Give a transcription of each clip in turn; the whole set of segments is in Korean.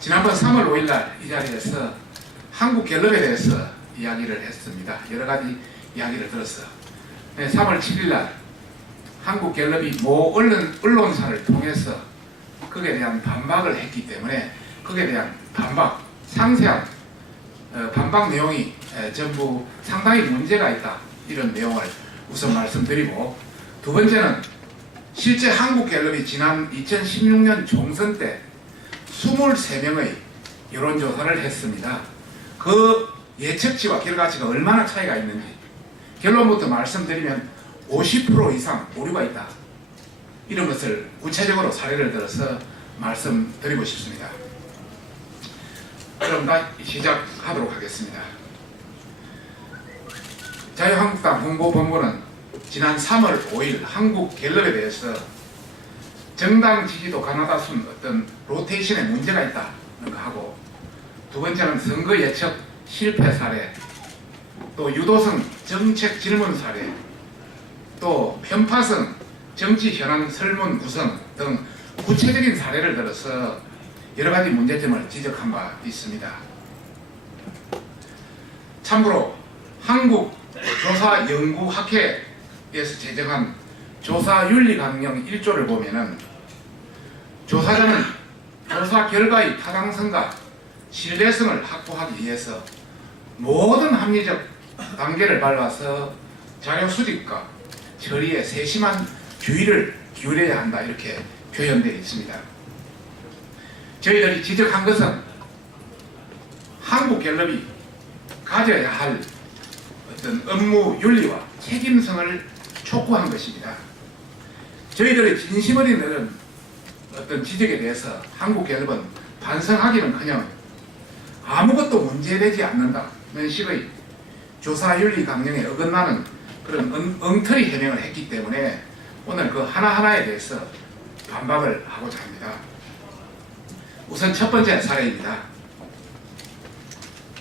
지난번 3월 5일날 이 자리에서 한국갤럽에 대해서 이야기를 했습니다. 여러 가지 이야기를 들었어. 3월 7일날 한국갤럽이 모 언론사를 통해서 거기에 대한 반박을 했기 때문에 거기에 대한 반박, 상세한 반박 내용이 전부 상당히 문제가 있다, 이런 내용을 우선 말씀드리고, 두 번째는 실제 한국갤럽이 지난 2016년 총선 때 23명의 여론조사를 했습니다. 그 예측치와 결과치가 얼마나 차이가 있는지 결론부터 말씀드리면 50% 이상 오류가 있다, 이런 것을 구체적으로 사례를 들어서 말씀드리고 싶습니다. 그럼 시작하도록 하겠습니다. 자유한국당 홍보본부는 지난 3월 5일 한국갤럽에 대해서 정당 지지도 가나다순 어떤 로테이션에 문제가 있다는 거 하고, 두 번째는 선거 예측 실패 사례, 또 유도성 정책 질문 사례, 또 편파성 정치 현안 설문 구성 등 구체적인 사례를 들어서 여러 가지 문제점을 지적한 바 있습니다. 참고로 한국조사연구학회에서 제정한 조사윤리강령 1조를 보면은 조사자는 조사 결과의 타당성과 신뢰성을 확보하기 위해서 모든 합리적 단계를 밟아서 자료 수집과 처리에 세심한 주의를 기울여야 한다, 이렇게 표현되어 있습니다. 저희들이 지적한 것은 한국갤럽이 가져야 할 어떤 업무 윤리와 책임성을 촉구한 것입니다. 저희들의 진심 어린 어떤 지적에 대해서 한국갤럽은 반성하기는커녕 아무것도 문제되지 않는다는 식의 조사윤리 강령에 어긋나는 그런 엉터리 해명을 했기 때문에 오늘 그 하나하나에 대해서 반박을 하고자 합니다. 우선 첫 번째 사례입니다.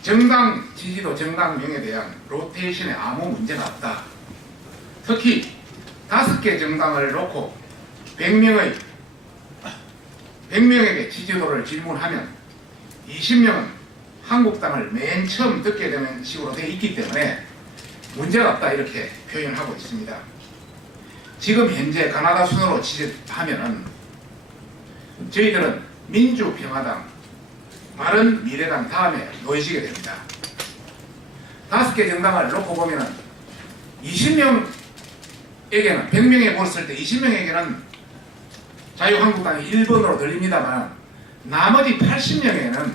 정당 지지도 정당명에 대한 로테이션에 아무 문제가 없다. 특히 5개 정당을 놓고 100명에게 지지도를 질문하면 20명은 한국당을 맨 처음 듣게 되는 식으로 되어 있기 때문에 문제가 없다, 이렇게 표현하고 있습니다. 지금 현재 가나다 순으로 지적하면은 저희들은 민주평화당, 바른미래당 다음에 놓여지게 됩니다. 5개 정당을 놓고 보면은 20명에게는 100명에 보았을 때 20명에게는 자유한국당이 1번으로 들립니다만 나머지 80명에는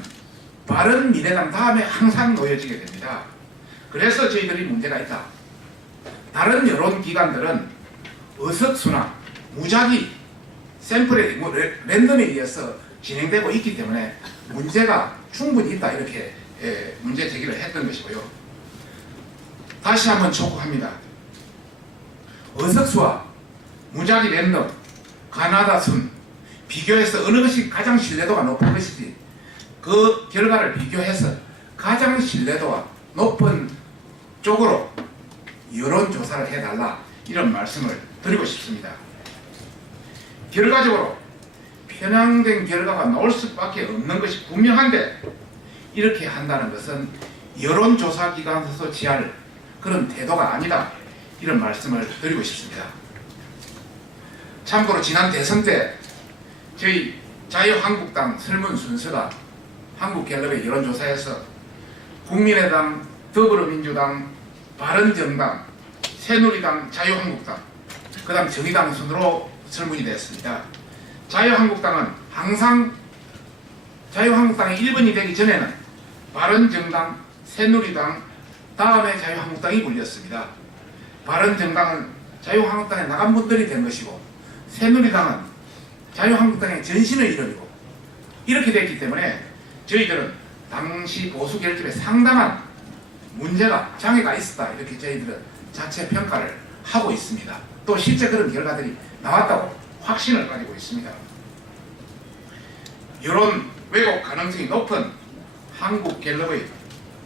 바른미래당 다음에 항상 놓여지게 됩니다. 그래서 저희들이 문제가 있다. 다른 여론기관들은 의석수나 무작위 샘플에 랜덤에 의해서 진행되고 있기 때문에 문제가 충분히 있다, 이렇게 문제 제기를 했던 것이고요. 다시 한번 촉구합니다. 의석수와 무작위 랜덤, 가나다 순 비교해서 어느 것이 가장 신뢰도가 높은 것인지 그 결과를 비교해서 가장 신뢰도가 높은 쪽으로 여론조사를 해달라, 이런 말씀을 드리고 싶습니다. 결과적으로 편향된 결과가 나올 수밖에 없는 것이 분명한데 이렇게 한다는 것은 여론조사기관에서 취할 그런 태도가 아니다, 이런 말씀을 드리고 싶습니다. 참고로 지난 대선 때 저희 자유한국당 설문 순서가 한국갤럽의 여론조사에서 국민의당, 더불어민주당, 바른정당, 새누리당, 자유한국당, 그 다음 정의당 순으로 설문이 됐습니다. 자유한국당은 항상 자유한국당이 1번이 되기 전에는 바른정당, 새누리당, 다음에 자유한국당이 불렸습니다. 바른정당은 자유한국당에 나간 분들이 된 것이고, 새누리당은 자유한국당의 전신의 이름이고, 이렇게 됐기 때문에 저희들은 당시 보수 결집에 상당한 문제가, 장애가 있었다, 이렇게 저희들은 자체 평가를 하고 있습니다. 또 실제 그런 결과들이 나왔다고 확신을 가지고 있습니다. 여론 왜곡 가능성이 높은 한국갤럽의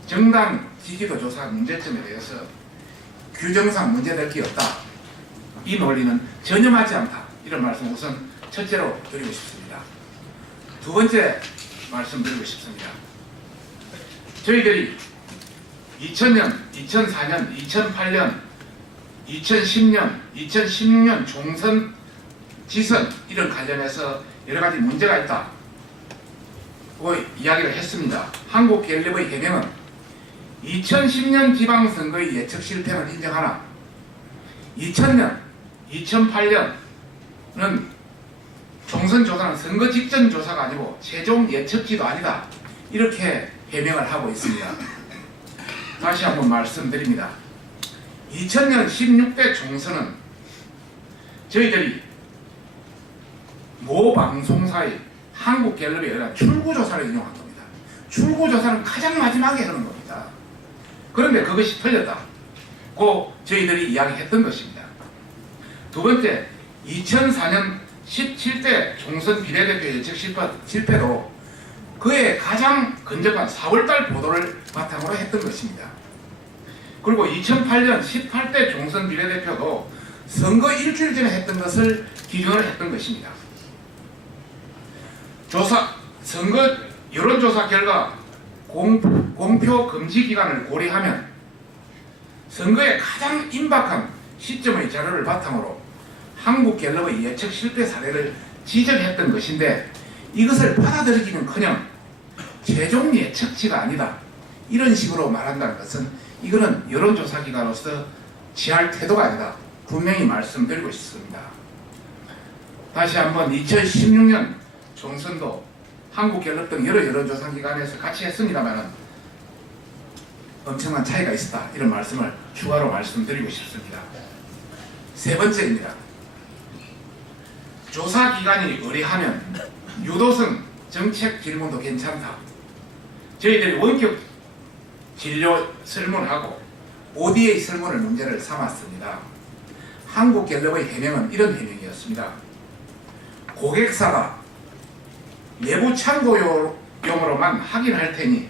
정당 지지도 조사 문제점에 대해서 규정상 문제될 게 없다, 이 논리는 전혀 맞지 않다, 이런 말씀 우선 첫째로 드리고 싶습니다. 두 번째, 말씀드리고 싶습니다. 저희들이 2000년, 2004년, 2008년, 2010년, 2016년 총선, 지선 이런 관련해서 여러 가지 문제가 있다. 고 이야기를 했습니다. 한국갤럽의 해명은 2010년 지방선거의 예측 실패는 인정하나 2000년, 2008년은 총선 조사는 선거 직전 조사가 아니고 최종 예측지도 아니다. 이렇게 해명을 하고 있습니다. 다시 한번 말씀드립니다. 2000년 16대 총선은 저희들이 모 방송사의 한국갤럽에 의한 출구조사를 인용한 겁니다. 출구조사는 가장 마지막에 하는 겁니다. 그런데 그것이 틀렸다고 저희들이 이야기했던 것입니다. 두 번째, 2004년 17대 총선 비례대표 예측 실패도 그의 가장 근접한 4월달 보도를 바탕으로 했던 것입니다. 그리고 2008년 18대 총선 비례대표도 선거 일주일 전에 했던 것을 기준으로 했던 것입니다. 선거 여론조사 결과 공표 금지 기간을 고려하면 선거에 가장 임박한 시점의 자료를 바탕으로 한국갤럽의 예측 실패 사례를 지적했던 것인데 이것을 받아들이기는커녕 최종 예측치가 아니다. 이런 식으로 말한다는 것은 이거는 여론조사 기관으로서 취할 태도가 아니다. 분명히 말씀드리고 싶습니다. 다시 한번 2016년 총선도 한국갤럽 등 여러 여론조사 기관에서 같이 했습니다만 엄청난 차이가 있었다. 이런 말씀을 추가로 말씀드리고 싶습니다. 세 번째입니다. 조사 기관이 의뢰하면 유도성 정책 질문도 괜찮다. 저희들이 원격 진료 설문하고 ODA 설문을 문제를 삼았습니다. 한국갤럽의 해명은 이런 해명이었습니다. 고객사가 내부 참고용으로만 확인할 테니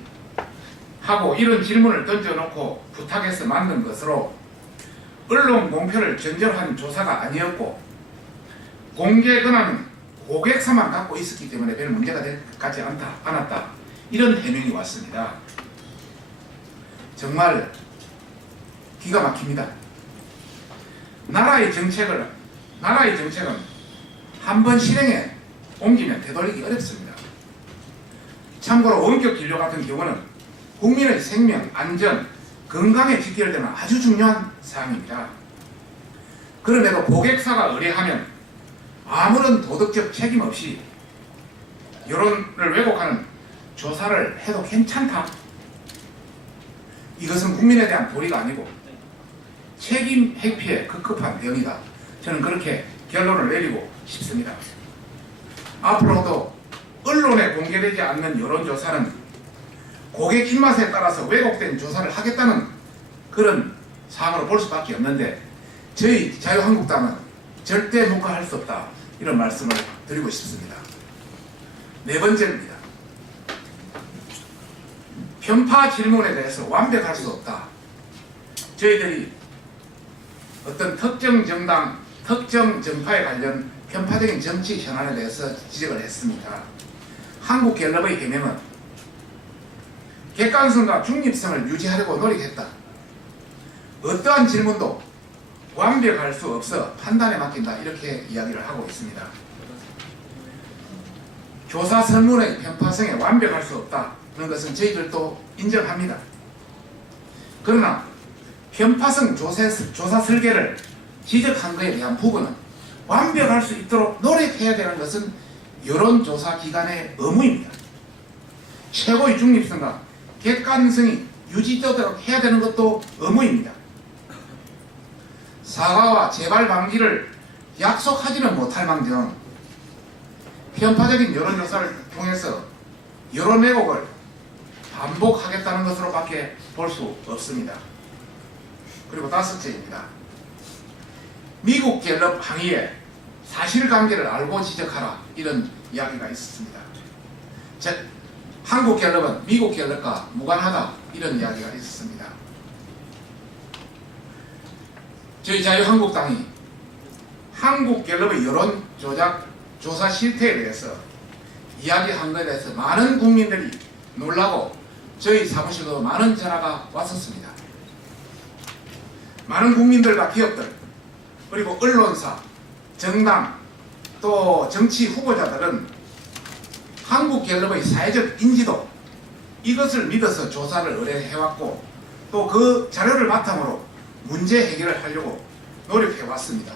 하고 이런 질문을 던져놓고 부탁해서 만든 것으로 언론 공표를 전제한 조사가 아니었고 공개 권한은 고객사만 갖고 있었기 때문에 별 문제가 되지 않았다. 이런 해명이 왔습니다. 정말 기가 막힙니다. 나라의 정책은 한 번 실행에 옮기면 되돌리기 어렵습니다. 참고로 원격 진료 같은 경우는 국민의 생명, 안전, 건강에 직결되는 아주 중요한 사항입니다. 그럼에도 고객사가 의뢰하면 아무런 도덕적 책임 없이 여론을 왜곡하는 조사를 해도 괜찮다. 이것은 국민에 대한 도리가 아니고 책임 회피에 급급한 대응이다. 저는 그렇게 결론을 내리고 싶습니다. 앞으로도 언론에 공개되지 않는 여론조사는 고객 입맛에 따라서 왜곡된 조사를 하겠다는 그런 사항으로 볼 수밖에 없는데 저희 자유한국당은 절대 묵과할 수 없다. 이런 말씀을 드리고 싶습니다. 네 번째입니다. 편파 질문에 대해서 완벽할 수 없다. 저희들이 어떤 특정 정당, 특정 정파에 관련 편파적인 정치 현안에 대해서 지적을 했습니다. 한국갤럽의 해명은 객관성과 중립성을 유지하려고 노력했다. 어떠한 질문도 완벽할 수 없어 판단에 맡긴다. 이렇게 이야기를 하고 있습니다. 조사 설문의 편파성에 완벽할 수 없다. 그런 것은 저희들도 인정합니다. 그러나 편파성 조사 설계를 지적한 것에 대한 부분은 완벽할 수 있도록 노력해야 되는 것은 여론조사 기관의 의무입니다. 최고의 중립성과 객관성이 유지되도록 해야 되는 것도 의무입니다. 사과와 재발 방지를 약속하지는 못할 망정 편파적인 여론조사를 통해서 여론 왜곡을 반복하겠다는 것으로밖에 볼 수 없습니다. 그리고 다섯째입니다. 미국 갤럽 항의에 사실관계를 알고 지적하라. 이런 이야기가 있었습니다. 한국 갤럽은 미국 갤럽과 무관하다. 이런 이야기가 있었습니다. 저희 이야기한 것에 대해서 많은 국민들이 놀라고 저희 사무실로 많은 전화가 왔었습니다. 많은 국민들과 기업들 그리고 언론사, 정당 또 정치 후보자들은 한국갤럽의 사회적 인지도 이것을 믿어서 조사를 의뢰해왔고 또 그 자료를 바탕으로 문제 해결을 하려고 노력해왔습니다.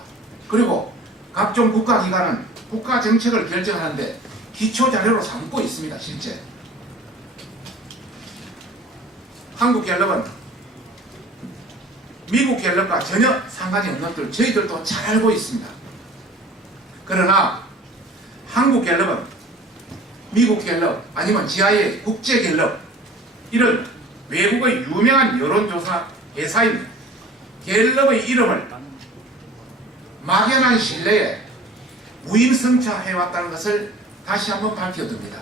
그리고 각종 국가기관은 국가정책을 결정하는데 기초자료로 삼고 있습니다. 실제 한국갤럽은 미국 갤럽과 전혀 상관이 없는 줄 저희들도 잘 알고 있습니다. 그러나 한국 갤럽은 미국 갤럽 아니면 GIA 국제 갤럽 이런 외국의 유명한 여론조사 회사인 갤럽의 이름을 막연한 신뢰에 무임승차해왔다는 것을 다시 한번 밝혀둡니다.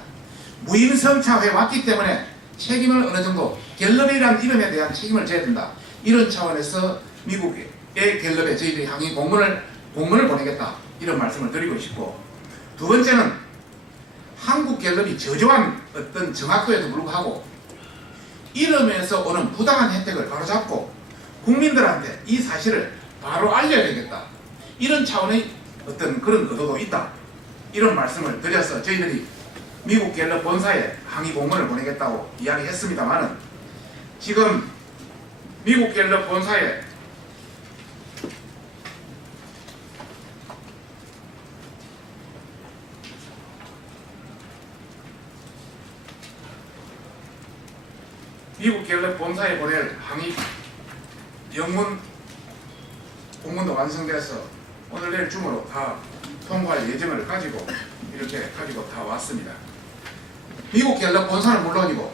무임승차해왔기 때문에 책임을 어느 정도 갤럽이라는 이름에 대한 책임을 져야 된다. 이런 차원에서 미국의 갤럽에 저희들이 항의 공문을 보내겠다. 이런 말씀을 드리고 싶고, 두 번째는 한국 갤럽이 저조한 어떤 정확도에도 불구하고 이름에서 오는 부당한 혜택을 바로잡고 국민들한테 이 사실을 바로 알려야 되겠다. 이런 차원의 어떤 그런 의도도 있다. 이런 말씀을 드려서 저희들이 미국 갤럽 본사에 항의 공문을 보내겠다고 이야기했습니다만은 지금 미국 갤럽 본사에 보낼 항의 영문 공문도 완성돼서 오늘 내일 중으로 다 통과할 예정을 가지고 이렇게 가지고 다 왔습니다. 미국 갤럽 본사는 물론이고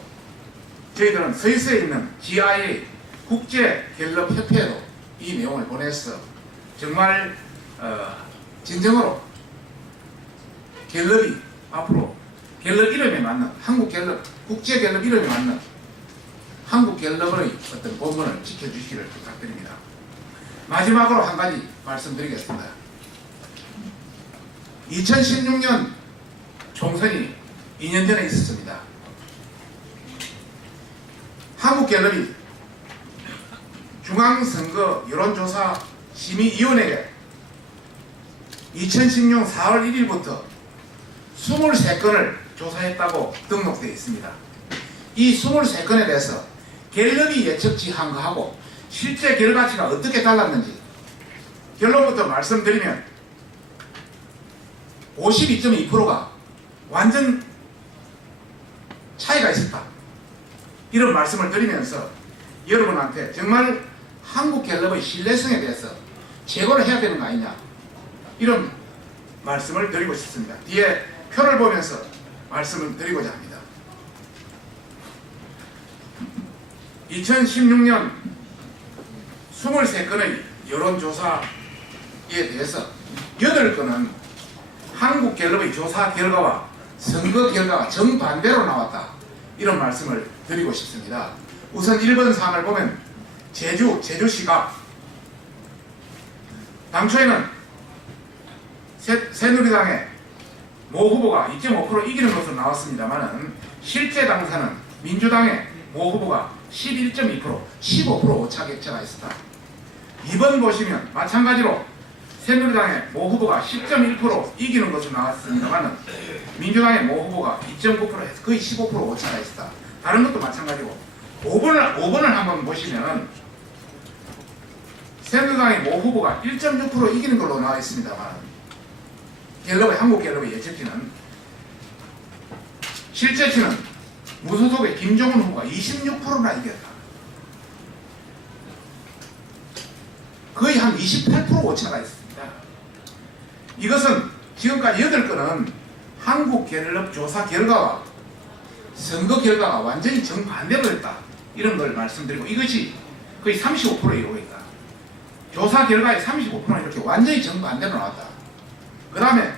저희들은 스위스에 있는 GIA 국제 갤럽 협회에도 이 내용을 보내서 정말 진정으로 갤럽이 앞으로 갤럽 이름에 맞는 한국 갤럽 국제 갤럽 이름에 맞는 한국 갤럽의 어떤 본분을 지켜주시기를 부탁드립니다. 마지막으로 한 가지 말씀드리겠습니다. 2016년 총선이 2년 전에 있었습니다. 한국 갤럽이 중앙선거 여론조사 심의위원회에 2016년 4월 1일부터 23건을 조사했다고 등록되어 있습니다. 이 23건에 대해서 갤럽이 예측치한 거하고 실제 결과치가 어떻게 달랐는지 결론부터 말씀드리면 52.2%가 완전 차이가 있었다. 이런 말씀을 드리면서 여러분한테 정말 한국 갤럽의 신뢰성에 대해서 제고를 해야 되는 거 아니냐, 이런 말씀을 드리고 싶습니다. 뒤에 표를 보면서 말씀을 드리고자 합니다. 2016년 23건의 여론조사에 대해서 8건은 한국 갤럽의 조사 결과와 선거 결과가 정반대로 나왔다. 이런 말씀을 드리고 싶습니다. 우선 1번 사항을 보면 제주시가 당초에는 새누리당의 모 후보가 2.5% 이기는 것으로 나왔습니다만 실제 당사는 민주당의 모 후보가 11.2%, 15% 오차 격차가 있었다. 2번 보시면 마찬가지로 새누리당의 모 후보가 10.1% 이기는 것으로 나왔습니다만 민주당의 모 후보가 2.9%에서 거의 15% 오차가 있었다. 다른 것도 마찬가지고 5번을 한번 보시면 새누리당의 모 후보가 1.6% 이기는 걸로 나와 있습니다만 한국 갤럽의 예측치는 실제치는 무소속의 김종훈 후보가 26%나 이겼다. 거의 한 28% 오차가 있습니다. 이것은 지금까지 8건은 한국 갤럽 조사 결과와 선거 결과가 완전히 정반대로 했다. 이런 걸 말씀드리고 이것이 거의 35%에 이르고 있다. 조사 결과의 35%는 이렇게 완전히 정반대로 나왔다. 그 다음에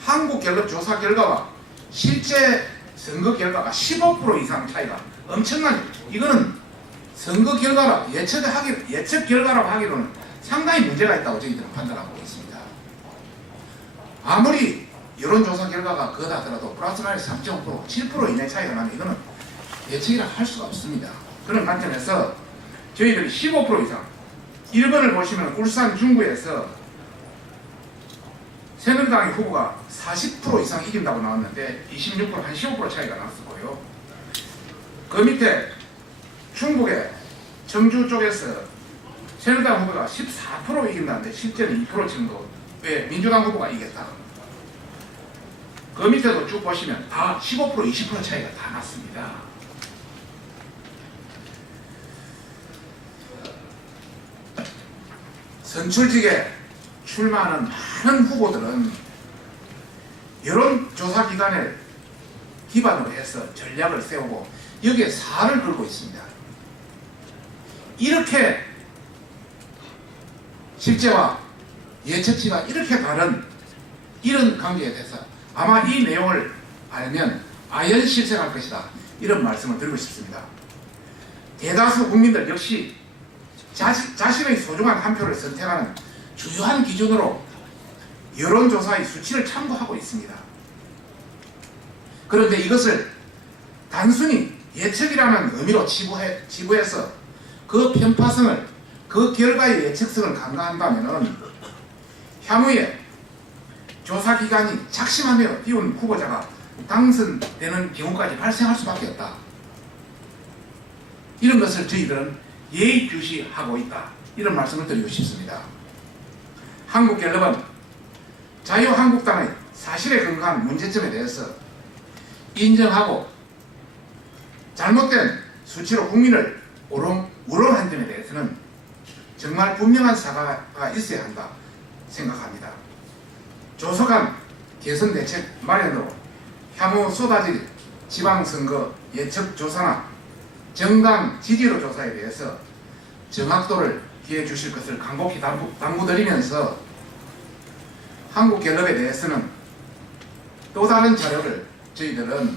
한국 갤럽 조사 결과와 실제 선거 결과가 15% 이상 차이가 엄청나죠. 이거는 선거 결과라 예측 결과라고 하기로는 상당히 문제가 있다고 저희들은 판단하고 있습니다. 아무리 여론조사 결과가 그다더라도 플러스 마이너스 3.5%, 7% 이내 차이가 나면 이거는 예측이라 할 수가 없습니다. 그런 관점에서 저희들이 15% 이상, 1번을 보시면 울산 중구에서 새누리당의 후보가 40% 이상 이긴다고 나왔는데 26%, 한 15% 차이가 났었고요. 그 밑에 충북의 청주 쪽에서 새누리당 후보가 14% 이긴다는데 실제는 2% 정도의 민주당 후보가 이겼다. 그 밑에도 쭉 보시면 다 15%, 20% 차이가 다 났습니다. 선출직에 출마하는 많은 후보들은 여론조사 기관을 기반으로 해서 전략을 세우고 여기에 살을 걸고 있습니다. 이렇게 실제와 예측치가 이렇게 다른 이런 관계에 대해서 아마 이 내용을 알면 아연실생할 것이다, 이런 말씀을 드리고 싶습니다. 대다수 국민들 역시 자신의 소중한 한 표를 선택하는 주요한 기준으로 여론조사의 수치를 참고하고 있습니다. 그런데 이것을 단순히 예측이라는 의미로 치부해서 그 편파성을, 그 결과의 예측성을 간과한다면 향후에 조사기관이 작심하며 띄운 후보자가 당선되는 경우까지 발생할 수밖에 없다. 이런 것을 저희들은 예의주시하고 있다, 이런 말씀을 드리고 싶습니다. 한국갤럽은 자유한국당의 사실에 근거한 문제점에 대해서 인정하고 잘못된 수치로 국민을 우롱한 점에 대해서는 정말 분명한 사과가 있어야 한다 생각합니다. 조속한 개선 대책 마련으로 향후 쏟아질 지방선거 예측조사나 정당 지지율 조사에 대해서 정확도를 기해 주실 것을 간곡히 당부드리면서 한국갤럽에 대해서는 또 다른 자료를 저희들은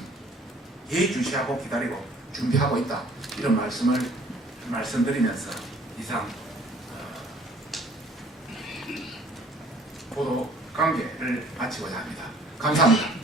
예의주시하고 기다리고 준비하고 있다, 이런 말씀을 말씀드리면서 이상 보도 관계를 마치고자 합니다. 감사합니다.